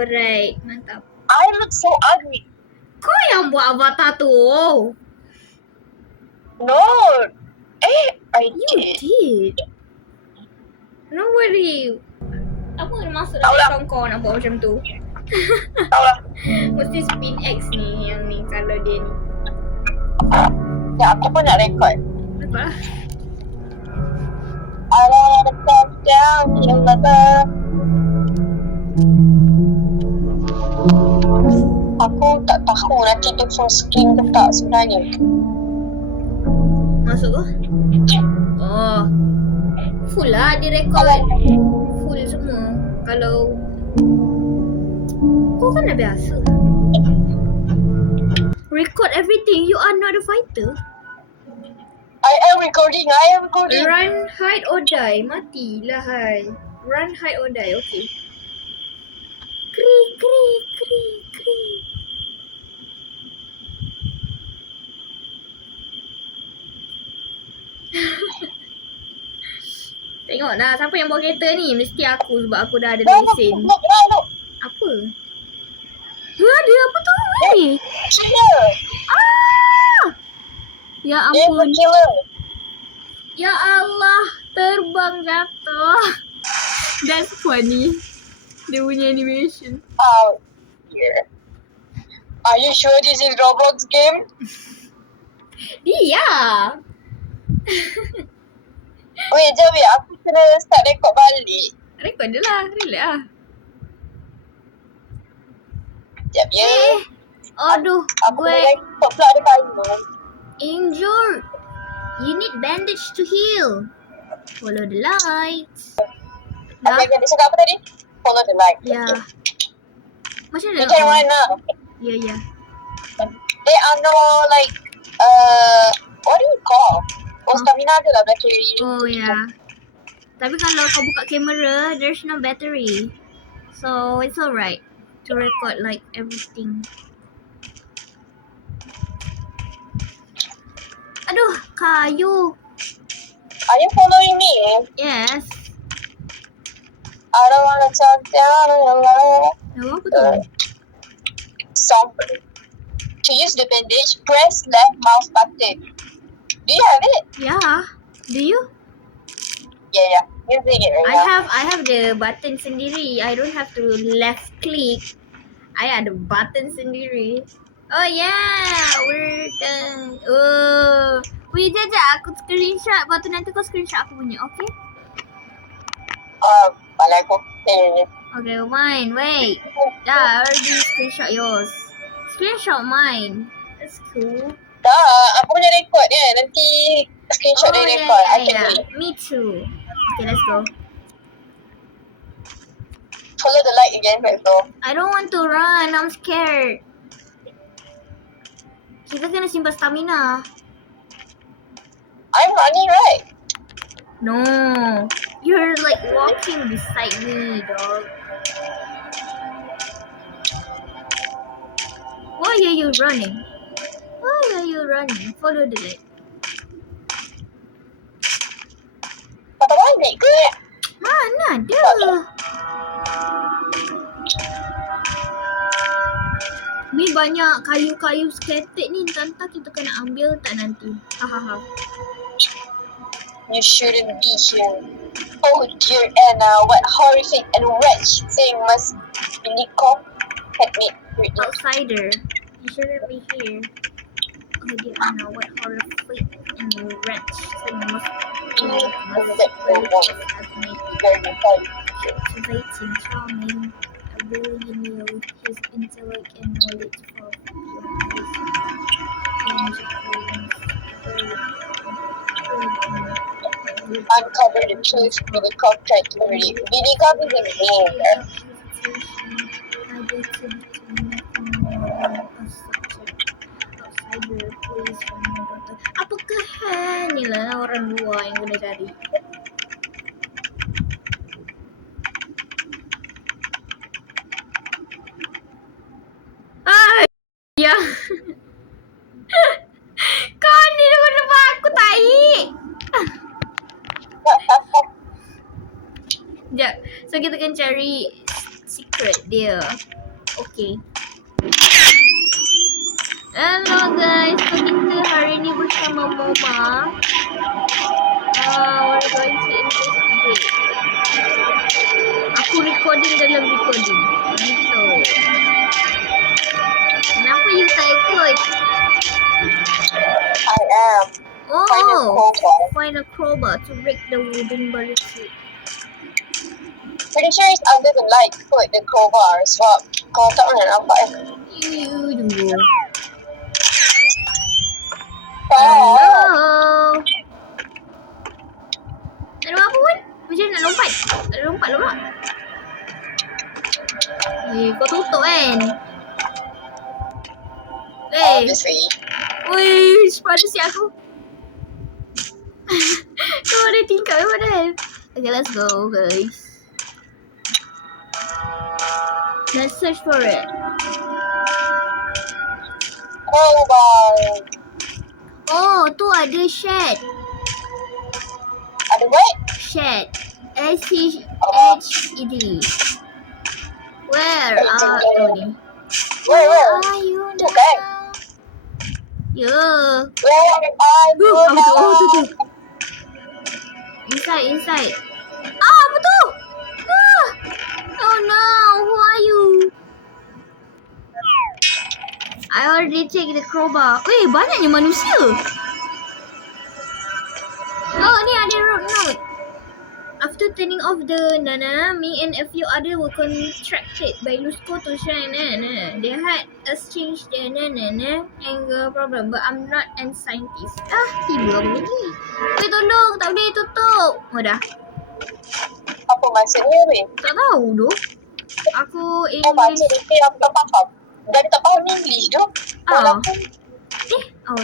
Alright, mantap. I look so ugly. Kau yang buat avatar tu. No. I You did. did. No worry. Apa kena masuk Tahu dalam lah. account kau nak buat macam tu? Tahu lah. Mesti spin X ni yang ni kalau dia ni. Ya, aku pun nak record. Apa lah? I don't wanna come down your mother. Aku tak tahu nanti dia full screen ke tak sebenarnya. Masuk ke? Oh. Full lah dia record. Full semua. Kalau kau kan dah biasa. Record everything. You are not a fighter. I am recording. Run, hide or die. Matilah hai. Run, hide or die. Okay. Kri, kri, kri, kri. Tengok dah siapa yang bawa kereta ni. Mesti aku sebab aku dah ada lesen. No. Apa? Ada apa tu? Hey. Killer. Ah! Ya Dia ampun. killer. Ya Allah. Terbang jatuh. That's funny. Dia punya animation. Oh, dear. Are you sure this is Roblox game? Dia. Wait, jap ya. Aku kena start record balik. Rekod je lah. Relax lah. Jap ya. Aduh. Aku Gue kena record pula ada timer. injured. You need bandage to heal. Follow the lights. Dah? Okay, dia cakap apa tadi? Follow the light. Ya. Macam You mana? can run now. Ya. There are no like, what do you call? Oh, stamina ada lah battery. Oh ya. Tapi kalau kau buka kamera, there's no battery. So it's alright to record like everything. Aduh, kayu. Are you following me? Yes. I don't wanna talk down on your life. Apa tu? Something. To use the bandage, press left mouse button. Do you have it? Yeah. Do you? Yeah. Using it right now. I have the button sendiri. I don't have to left click. I ada button sendiri. Oh yeah, we're done. Oh, wait jap, aku screenshot. Lepas tu nanti kau screenshot aku punya, okay? Balai aku. Yeah. Okay, mine. Wait. Dah, I already screenshot yours. Screenshot mine. That's cool. Tak, aku punya record dia. Nanti screenshot dia record. I can do it. Me too. Okay, let's go. Follow the light again, let's go. I don't want to run. I'm scared. Kita kena simpan stamina. I'm running, right? No. You're like walking beside me, dog. Why are you running? Follow the light. Patah balik ke? Mana ada? Ni banyak kayu-kayu scattered ni. Entah kita kena ambil tak nanti. Hahaha. You shouldn't be here. Oh dear Anna, what horrific and wretched thing must Nico had made you eat. Outsider. You shouldn't be here. Oh dear Anna, what horrific and wretched thing must have made captivating, charming, a billionaire with his intellect and knowledge of I'm covered in truth with a contract already. Billy Cobb is a millionaire. Apakah ni lah orang luar yang kena cari? Ya. Kau ni depan aku tai. Sekejap. So kita akan cari secret dia. Okay. Hello guys, so kita hari ni bersama Moma. We're going to investigate. Aku recording dalam recording. So, kenapa you tak ikut? I am. Find a crowbar to break the wooden barricade. Pretty sure it's under the light kot, the crowbar. Sebab kalau tak mana nampak You tunggu. Oh. Hello. Tak ada apa pun. Macam nak lompat. Tak ada lompat lah. Kau tutup kan? Obviously. Wish, pada si aku. Kau ada tingkap ke padahal? Okay, let's go guys. Let's search for it. Crowbar. Oh, tu ada shed. Ada what? Shed. S-H-E-D. Where are you? Where? Are you Okay. now? Yeah. Where are you now? Tu. Inside. Apa tu? Oh no, who are you? I already take the crowbar. Weh, banyaknya manusia. Oh, ni ada road note. After turning off the Nana, me and a few other were contracted by Lusco to shine. They had us change the Nana angle problem, but I'm not a scientist. Tiba lagi. Weh, tolong, tak boleh tutup. Oh, dah. Apa maksudnya weh? Tak tahu tu. Aku Kau baca English. dia aku tak faham. Dan tak faham English tu. Walaupun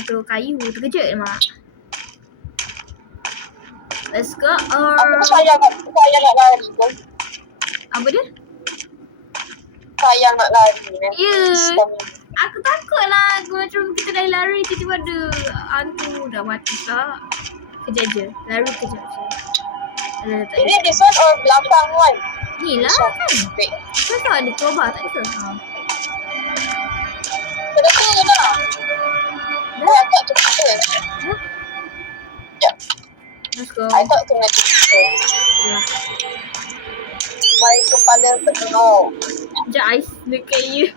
Tu kayu. Terkejut mak. Let's go. aku sayang nak lari tu. Apa dia? Sayang nak lari ni. Ya. Aku takut lah. Aku macam kita dah lari tiba-tiba ada hantu dah mati tak. Kejap je. Lari kejap je. Is it this one or belakang one? Ni lah kan. Wait. Kau tahu ada crowbar tak ke? Terdekat je dah. I thought tu kita. Let's go. I thought kena kita. Ya. My kepala penuh. Sekejap I dekat you.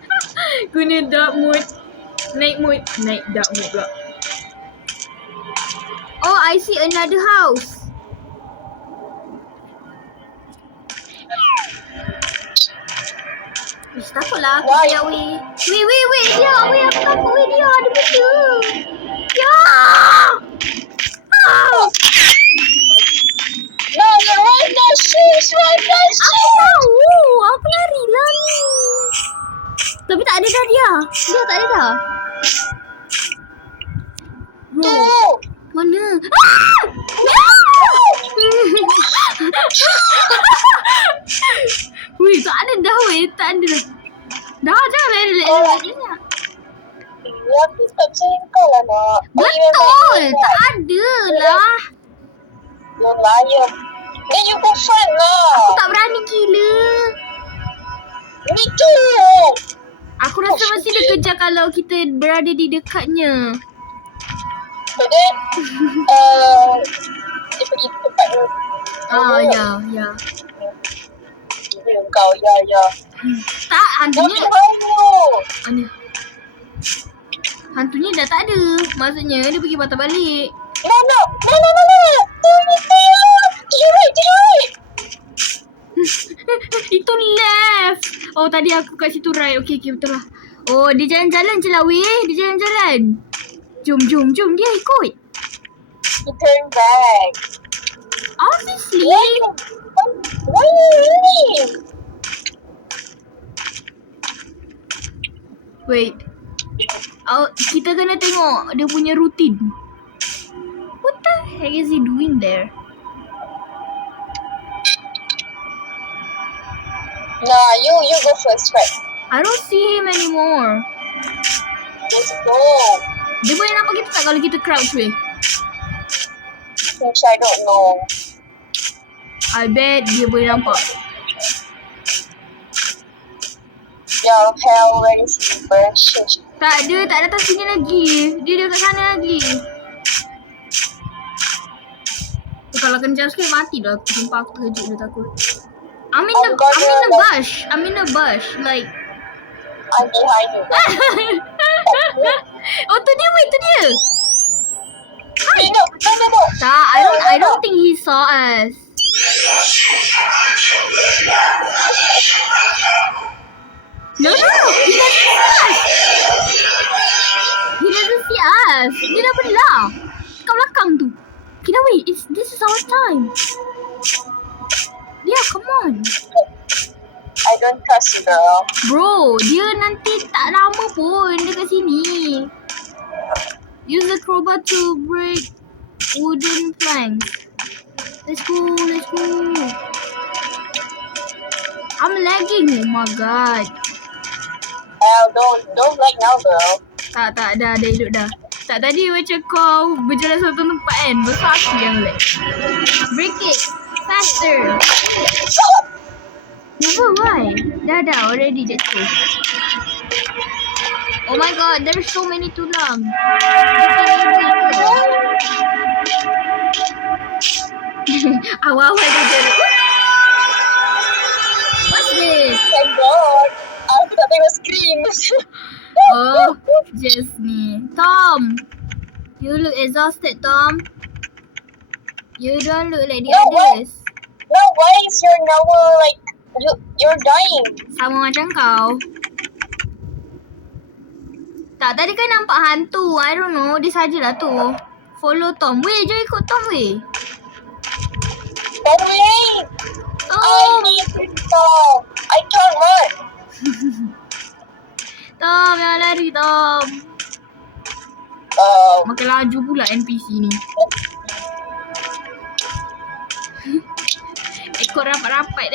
Guna dark mode. Night mode. Naik dark mode pula. Oh, I see another house. Ish, takutlah aku dia weh. Weh, dia. Weh, aku takut weh dia. Ada benda. Ya. No, right now, she's right now. Aku tahu. Aku lari lah ni. Tapi tak ada dah dia. Dia tak ada dah. Bro. Mana? Weh, tak ada dah weh. Tak ada dah. Dah, jangan lari nak. Ya, aku tak percaya kau lah nak. Betul. Tak ada lah. You're liar. Then you go find lah. Aku tak berani gila. Me too. Aku rasa mesti dia kejar kalau kita berada di dekatnya. But then, dia pergi ke tempat tu. Ya. Dia kau, ya. Tak, hantunya. Mana? Hantunya dah tak ada. Maksudnya dia pergi patah balik. No. Right. Itu left. Oh, tadi aku kat situ right. Okay, betul lah. Oh, dia jalan-jalan je lah weh. Dia jalan-jalan. Jom. Dia ikut. He turn back. Obviously. Why you running? Wait. Kita kena tengok dia punya rutin. What the heck is he doing there? Nah, you go first, right? I don't see him anymore. Let's go. Dia boleh nampak kita tak kalau kita crouch weh? Which I don't know. I bet dia boleh nampak. Yo, hell, where is the version? Tak, dia tak datang sini lagi. Dia kat sana lagi. Kalau kena jump scare mati dah. Aku sumpah aku terkejut dia takut. I'm in the bush. I'm in the bush. Like I'm behind you. oh tu dia, wait, tu dia. Wait, no. Tak, I don't think he saw us. No, he doesn't see us. He doesn't see us. Dia dah belah. Kat belakang tu. Okay, dah wait. This is our time. Yeah, come on. I don't trust you, girl. Bro, dia nanti tak lama pun dekat sini. Use the crowbar to break wooden planks. Let's go. I'm lagging. Oh my god. Hell, don't like now, girl. Tak, dah hidup dah. Tak, tadi macam kau berjalan satu tempat kan. Besar aku yang lag. Break it. Faster. Never, why? Dah, already, that's it. Oh my god, there's so many tulang. Awal-awal dia jadi. What's this? Thank God. Aku tak tengok screen. Oh, just ni. Tom, you look exhausted, Tom. You don't look like the others. No, why is your novel like you're dying? Sama macam kau. Tak, tadi kan nampak hantu. I don't know. Dia sajalah tu. Follow Tom. Weh, jangan ikut Tom weh. Don't wait. I Oh, need to stop. I can't run. Tom, jangan lari Tom. Makin laju pula NPC ni. Ekor rapat-rapat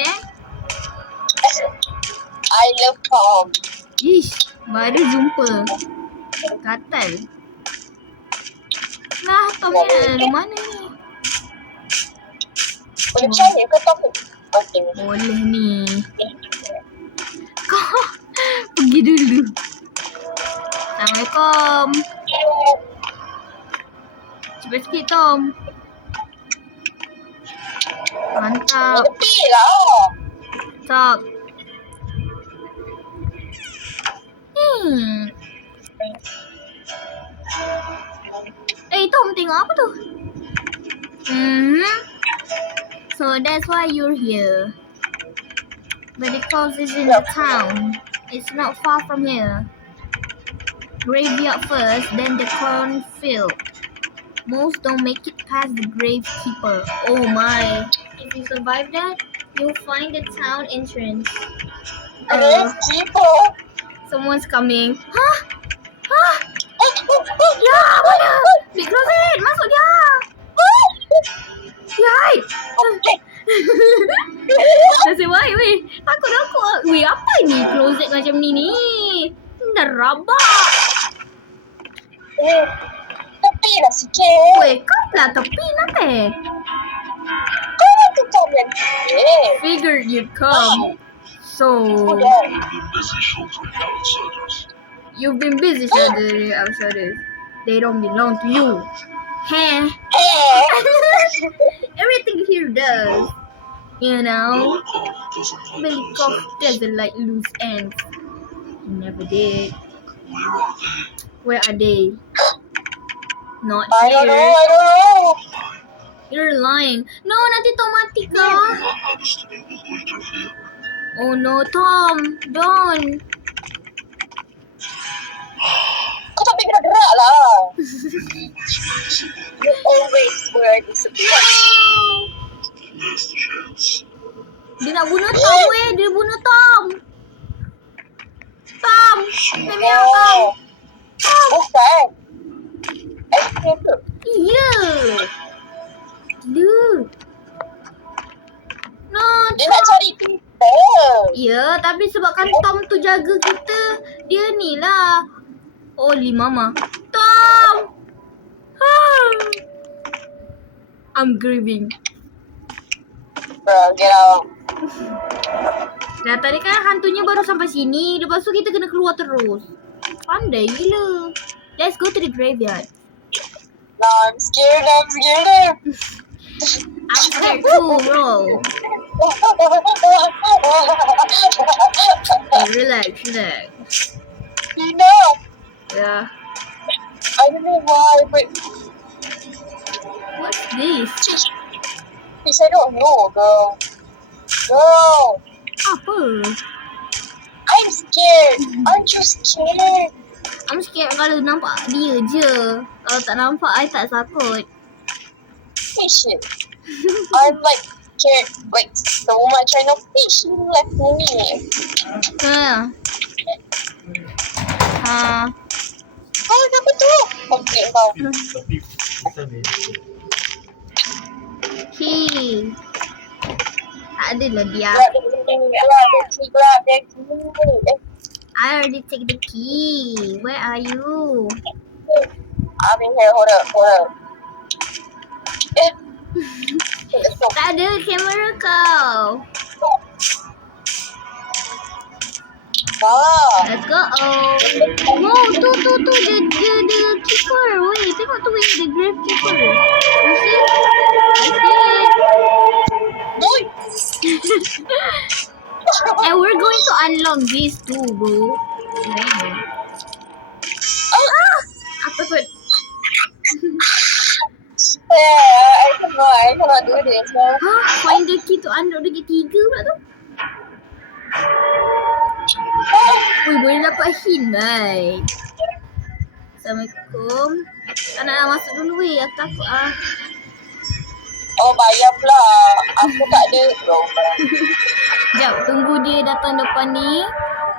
I love Tom. Ish, baru jumpa. Katal. Nah, Tom ni mana ni? Boleh cari ke Tom? Okay. Boleh ni. Kau pergi dulu. Assalamualaikum. Cepat sikit Tom. Mantap. Tepi lah. Tak. Tom tengok apa tu? So that's why you're here. But the cause is in the town. It's not far from here. Graveyard first, then the cornfield. Most don't make it past the gravekeeper. Oh my. If you survive that, you'll find the town entrance. Gravekeeper. Someone's coming. Hah? Ya, mana? Big closet, masuk dia. Ya, hai. Nasib baik weh. Takut. Weh, apa ni closet macam ni? Dah rabak. Tepi lah sikit. Weh, kau lah tepi nanti. Kau nak tukar yang Figured you'd come. So, you've been busy sheltering outsiders. They don't belong to you. Heh. Everything here does. You know? Belikov doesn't like loose ends. He never did. Where are they? Not I here. don't know. You're lying. No, nanti Tom mati kah? Oh no, Tom. Don't. Kau tak pergi gerak lah. You always were disappointed. Dia nak bunuh Tom weh. Dia bunuh Tom. Tom. Let me out, Tom. Bukan. Escape tu. Iya. Dude. No, Dia nak cari kita. ya, tapi sebabkan Tom tu jaga kita, dia ni lah. Oli mama. Tom! I'm grieving. Bro, get out. Nah tadi kan hantunya baru sampai sini, lepas tu kita kena keluar terus. Pandai gila. Let's go to the graveyard. Nah, I'm scared. I'm scared too, bro. Hey, relax. You know, Yeah. I don't know why, but What's this? Fish, I don't know, girl. Girl, Apa? I'm scared. Aren't you scared? I'm scared kalau nampak dia je. Kalau tak nampak, I tak takut. Fish, I'm like scared like so much. I know Fish left me. Oh, apa tu? Okay, kau. Hey. Tak adalah dia. Grab the key. I already take the key. Where are you? I'm in here. Hold up. Tak ada kamera kau. Let's go. Wow, tu the keeper. Wait, tengok tu wait, the grave keeper. You see? I see it. Boy. And we're going to unlock this too, bro. Aku takut. I cannot do this. Hah? Find the key to unlock the gate 3 pula tu? Wih, boleh dapat hint, baik. Assalamualaikum. Tak nak masuk dulu, weh. Aku takut ah. Oh, bayar pula. Aku tak ada. Sekejap, tunggu dia datang depan ni.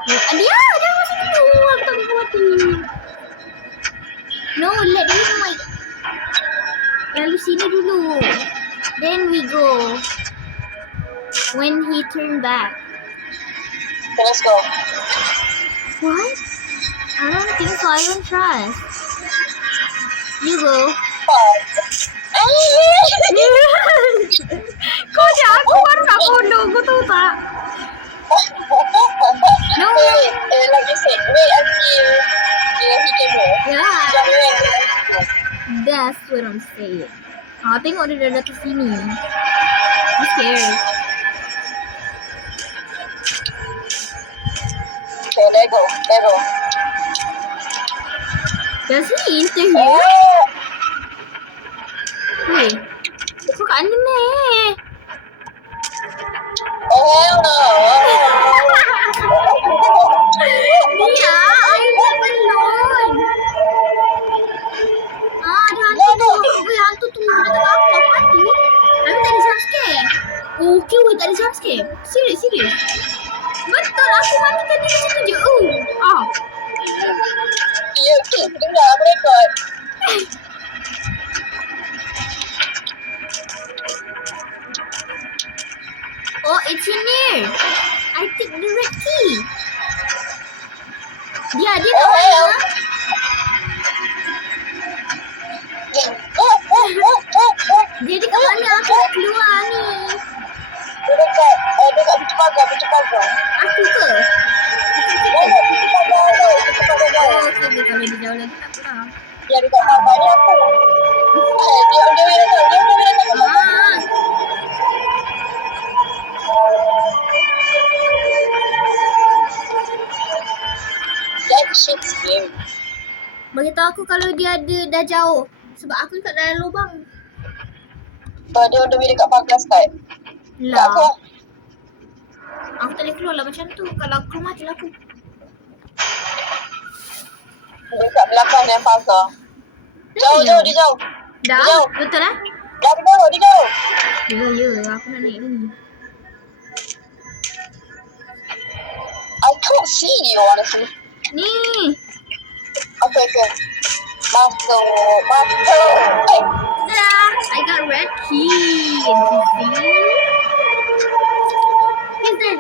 Dia masuk dulu. Aku tak boleh mati. No, let him like lalu sini dulu. Then we go. When he turn back. Okay, let's go. What? I don't think so. I don't trust. You go. Kau je, aku baru nak bodoh. Kau tahu tak? No. Like you said, wait until he came here. Yeah. Jangan. That's what I'm saying. Tengok dia dah datang sini. I'm scared. Okay, let go. Does he enter here? Weh, kau kat mana ni? Hell no. Dia, I live alone. Ada hantu tu. Weh, hantu tu datang ke aku mati. Tapi tak ada jump scare. Okay, weh, tak ada jump scare. Serius. Betul, aku mati tadi macam tu je. Ya, okay, dengar record. Oh, it's in here. I take the red key. Dia kat mana? Dia dekat mana? Aku nak keluar ni. Dia dekat pintu pagar. Aku ke? Pintu pagar. Oh, okay. Kalau dia jauh lagi tak apa. Dia dekat pagar ni aku. Dia datang. That shit's scary. Beritahu aku kalau dia ada dah jauh. Sebab aku kat dalam lubang. Dia on the way dekat pagar Skype. Lah. Aku. Aku tak boleh keluar lah macam tu. Kalau aku keluar matilah aku. Dekat belakang yang pagar. Jauh. Dia jauh. Dah? Dia jauh. Betul lah? Dia jauh. Ya. Aku nak naik dulu. I can't see you honestly. Ni. Okay. Masuk. Dah. I got red key. Then,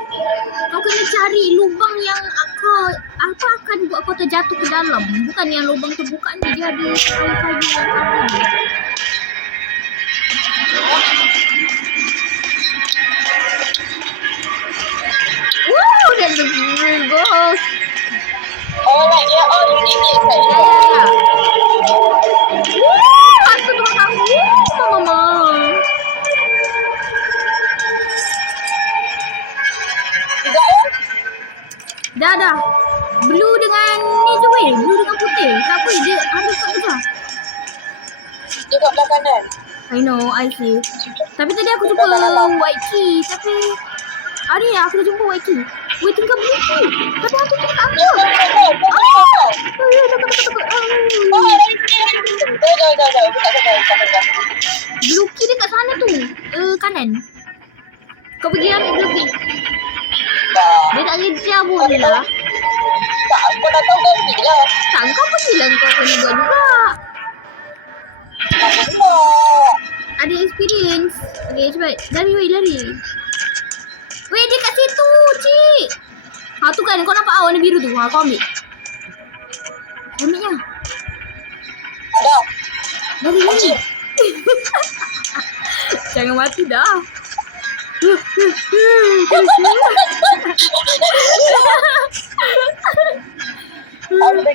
kau kena cari lubang yang apa akan buat kau terjatuh ke dalam. Bukan yang lubang terbuka ni. Dia ada kayu-kayu yang apa. Woo! Alright, yeah, all you need is like, Ya, ya, ya. Hantu tukang kamu. Mama. Dah. Blue dengan ni je weh. Blue dengan putih. Tak apa, dia hantu tak kejar. dia kat belah kanan. I know, I see. Tapi tadi aku jumpa white key. Tapi hari ni aku dah jumpa white key. Weh, tinggal blue key. Tapi hantu tu tak Ya, apa. Takut. Blue key dekat sana tu. Kanan. Kau pergi ambil blue key. Dia tak kejar pun lah. Tak, kau nak tahu kau pergi lah. Tak, kau pergilah kau kena buat juga. Tak nak. Ada experience. Okay, cepat. Lari. Weh, dia kat situ, cik. Ha, tu kan. Kau nampak warna biru tu. Ha, kau ambil. Ambilnya. Dah. Lari. Jangan mati dah. Ada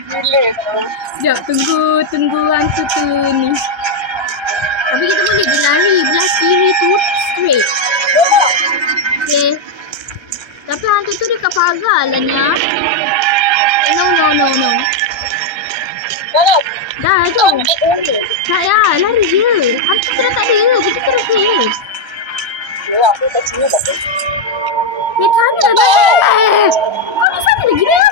gila. Sekejap, tunggu hantu tu ni. Tapi kita boleh je lari belah kiri tu straight. Okay. Tapi hantu tu dekat pagar lah Nya. No. Dah jom. Tak ya, lari je. Hantu tu dah tak ada. Kita terus safe. Ya, aku kat sini tak apa. Dia sana dah. Kau di sana lagi dia.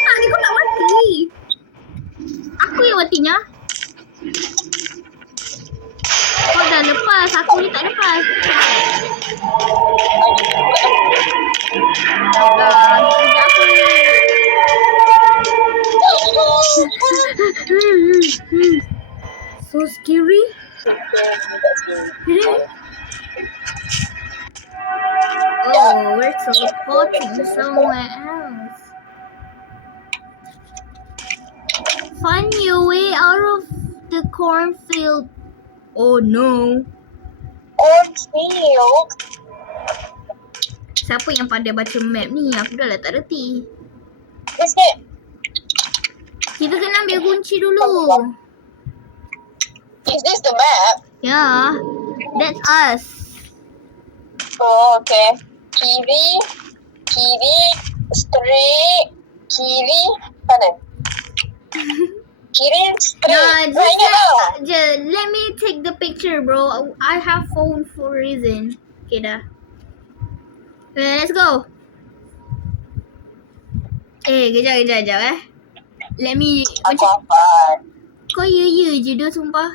Tak, dia kau tak mati. Aku yang matinya. Kau dah lepas, aku ni tak lepas. Dah, kerja aku. So scary. Oh, we're teleporting somewhere else. Find your way out of the cornfield. Oh no. Cornfield. Siapa yang pandai baca map ni? Aku dah lah tak reti. Biscuit. Kita kena ambil kunci dulu. Is this the map? Yeah, that's us. Oh, okay. Kiri, straight, kiri, kanan. Kiri, straight. Nah, Right now. let me take the picture, bro. I have phone for a reason. Okay, dah. Let's go. Kejap. Let me... Apa-apa. Kau ya je dah sumpah.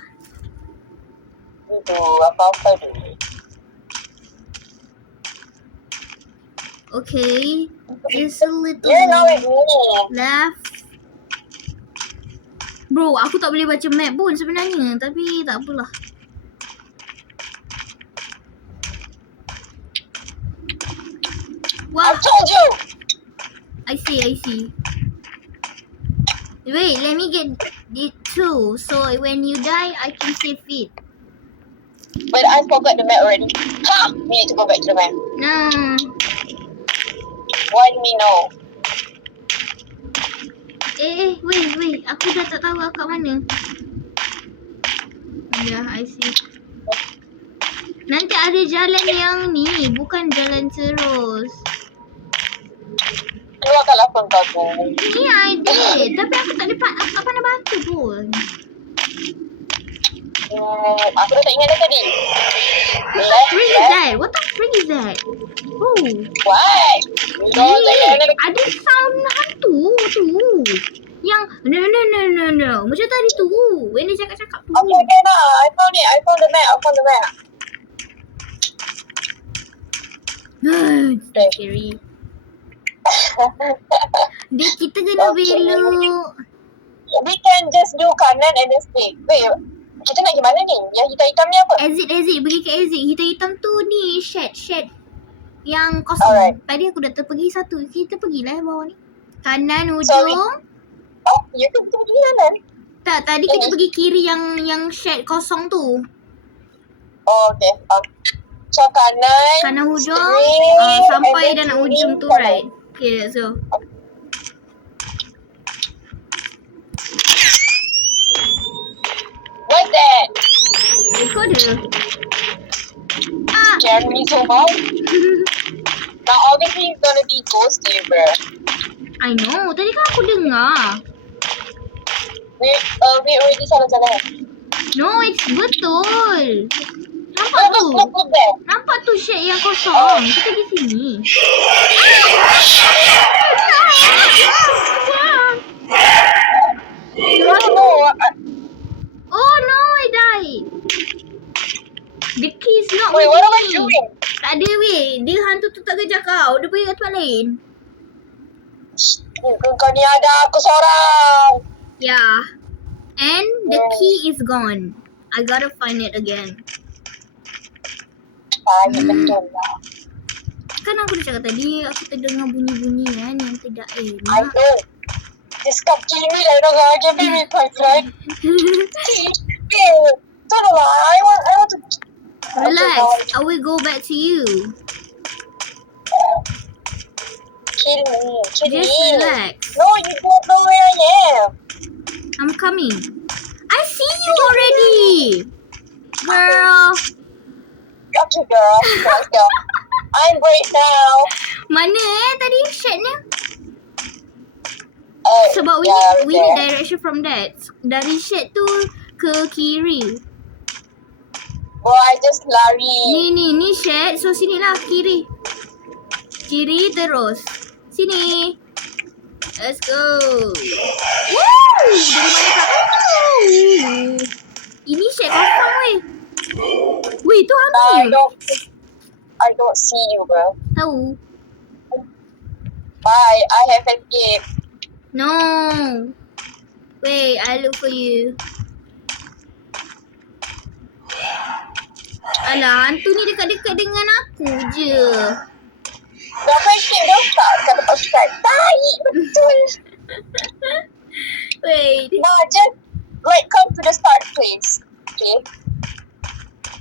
Itu, apa-apa dulu. Okay. Just a little You know it me. left. Bro, aku tak boleh baca map pun sebenarnya. Tapi tak apalah. I Wah, told you. I see. Wait, let me get it too. So when you die, I can save it. But I forgot the map already. Ha! We need to go back to the map. No. Why do we know? Wait. Aku dah tak tahu kat mana. Ya, I see. Nanti ada jalan yang ni, bukan jalan terus. Keluarkanlah phone kau tu. Ni ada, tapi aku tak pandai baca pun. Aku dah tak ingat dah tadi. What the freak is that? Oh. What? Kau tak ingat dah. Ada sound hantu tu. Yang no. Macam tadi tu. When dia cakap-cakap tu. Okay, nah. I found the map. It's scary. Kita kena belok. We can just do kanan and then straight. Wait, kita nak pergi mana ni? Yang hitam-hitam ni apa? Exit. Pergi ke exit. Hitam-hitam tu ni shed. Yang kosong. Alright. Tadi aku dah terpergi satu. Kita pergilah bawah ni. Kanan Sorry. ujung. Oh, you tu kita pergi kanan. Tak, tadi kita pergi kiri yang shed kosong tu. Oh, okay. So kanan. Kanan hujung. straight, Sampai and dah then nak kiri, ujung tu, kanan. right? Okay, let's go. What's that? Recorder. Ah! Scared me so much. Now obviously it's gonna be ghost here, bro. I know. Tadi kan aku dengar. We already salah jalan. No, it's betul. Nampak No, tu? look there. Nampak tu shed yang kosong. Kita pergi sini. No. Oh no, I died. The key is not Wait, with what am I me. doing? Tak ada weh. Dia hantu tu tak kejar kau. Dia pergi kat tempat lain. Kau ni ada aku seorang. Yeah. And the key is gone. I gotta find it again. Ya betul lah. Kan aku dah cakap tadi, aku terdengar bunyi-bunyi kan yang tidak I enak. know. This cup killing me right now. Give me my friend. Don't know why. I want to. Relax. I will go back to you. Kill me. Kill Just me. relax. No, you don't know where I am. I'm coming. I see you already. Girl. Okay, girl. Let's go. I'm great now. Mana tadi shednya? Sebab we yeah, need direction from that. Dari shed tu ke kiri. Bro, I just lari. Ni shed. So sini lah kiri. Kiri terus. Sini. Let's go. Woo! Dari mana kau? Ini shed kosong weh. Weh, tu hantu. I don't see you, bro. Tahu. Bye. I have escaped. No. Wait, I look for you. Alah, hantu ni dekat-dekat dengan aku je. Dah escape dah tak? Kat tempat start. Baik, betul. Wait. Nah, just come to the start place. Okay.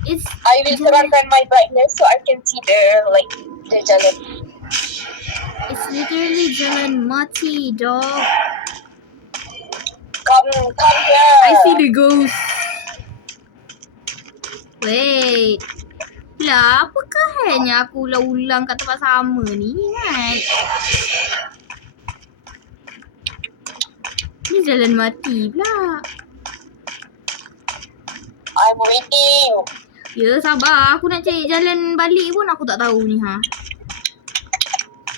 It's I will turunkan my brightness so I can see the jalan. It's literally jalan mati, dog. Come here. I see the ghost. Wait. Lah, apakah hanya aku ulang-ulang kat tempat sama ni kan? Ni jalan mati pula. I'm waiting. Ya, sabar. Aku nak cari jalan balik pun aku tak tahu ni ha.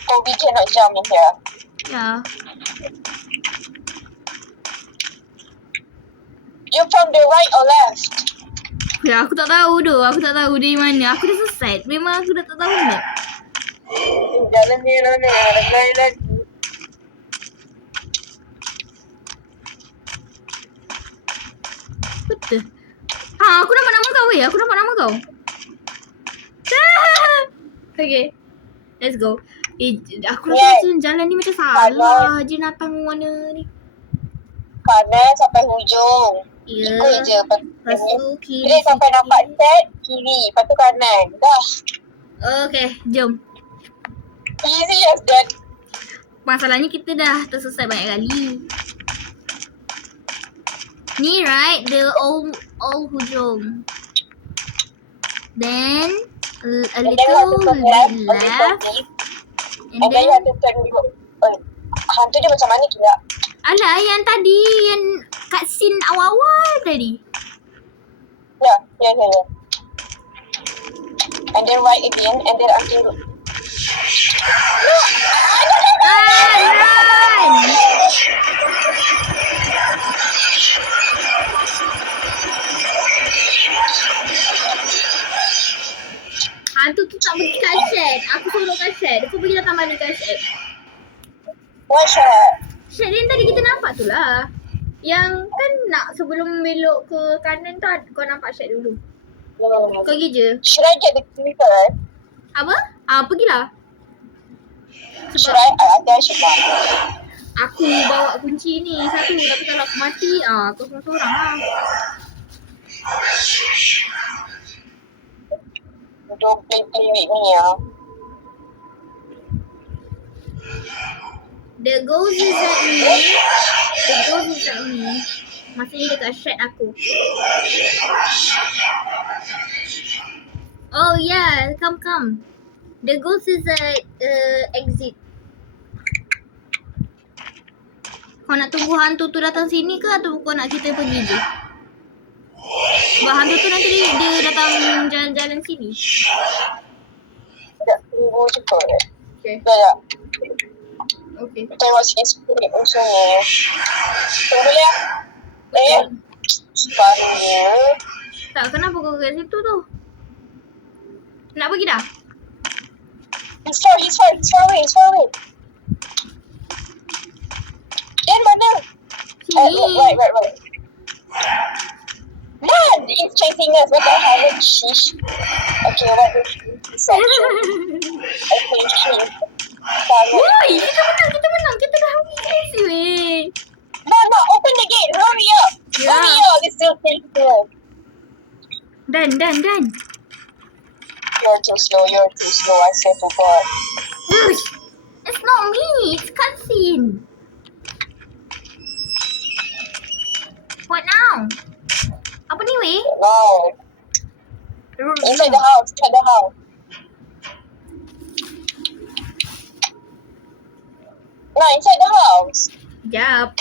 So we cannot jump in here. Ya. You from the right or left? Ya, aku tak tahu tu. Aku tak tahu dari mana. Aku dah sesat. Memang aku dah tak tahu ni. Jalan ni. Betul. Ha, aku nampak nama kau weh. Aku nampak nama kau. Okay. Let's go. Aku rasa macam jalan ni macam salah je datang mana ni. Kanan sampai hujung. Ya. Ikut je. Lepas tu kiri. Kiri sampai nampak set, kiri. Lepas tu kanan. Dah. Okay, jom. Easy as that. Masalahnya kita dah tersesat banyak kali. Ni right, the all hujung. Then a little left. And And then you then have to turn. Hantu dia macam mana kira? alah yang tadi yang kat scene awal-awal tadi. Yeah. And then right again, and then until. Run! Hantu tu tak pergi kat shed. Aku suruh kat shed. Kau pergi datang balik kat shed. What shot? Shed yang tadi kita nampak tu lah. Yang kan nak sebelum belok ke kanan tu kau nampak shed dulu. Kau pergi je. Should I get the key first? Apa? Pergilah. Should I? I think I should not. Aku bawa kunci ni satu. Tapi kalau aku mati, kau seorang-seorang lah. Don't play with me, The ghost is at me. The ghost is at me. Maksudnya dekat shed aku. Oh yeah, come. The ghost is at exit. Kau nak tunggu hantu tu datang sini ke atau kau nak kita pergi je? Sebab hantu tu nanti dia datang jalan-jalan sini. Sekejap, tunggu je kot. Okay. Sekejap. Okay. Tengok sikit musuhnya. Tunggu boleh lah. Separuhnya. Tak, kenapa kau kat situ tu? Nak pergi dah? He's far away. Dan mana? Sini. Right. Man, it's chasing us. What the hell? Sheesh. Okay, what the section? Okay, sheesh. Woi, kita menang. Kita dah habis weh. No, open the gate. Hurry up. Yeah. Hurry up. It's still chasing us. Done. You're too slow. I swear to God. Ush, it's not me. It's cutscene. What now? Apa ni weh? No. Inside the house. No, inside the house. Sekejap.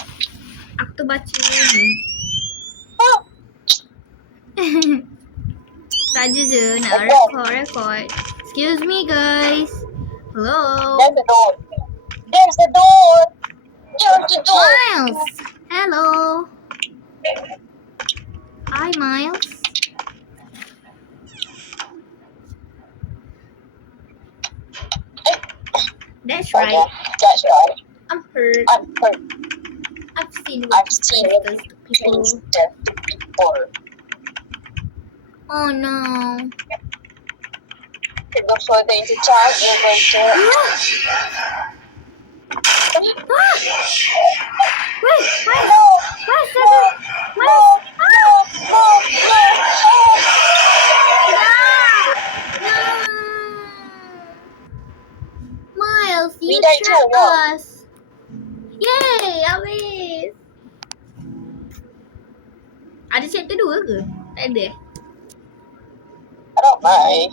Aku tu baca ni. Huh? Saja je nak record. Excuse me guys. Hello. There's the door. Miles. Hello. Hi Miles. That's right. Okay, that's right. I'm hurt. I've seen I've seen it does to people. things that before. Oh no. To go further into time, you're going to... Wait. No! Miles, you We died too, trapped no? us. Yay, habis. Ada chapter 2 ke? Tak ada. I don't mind.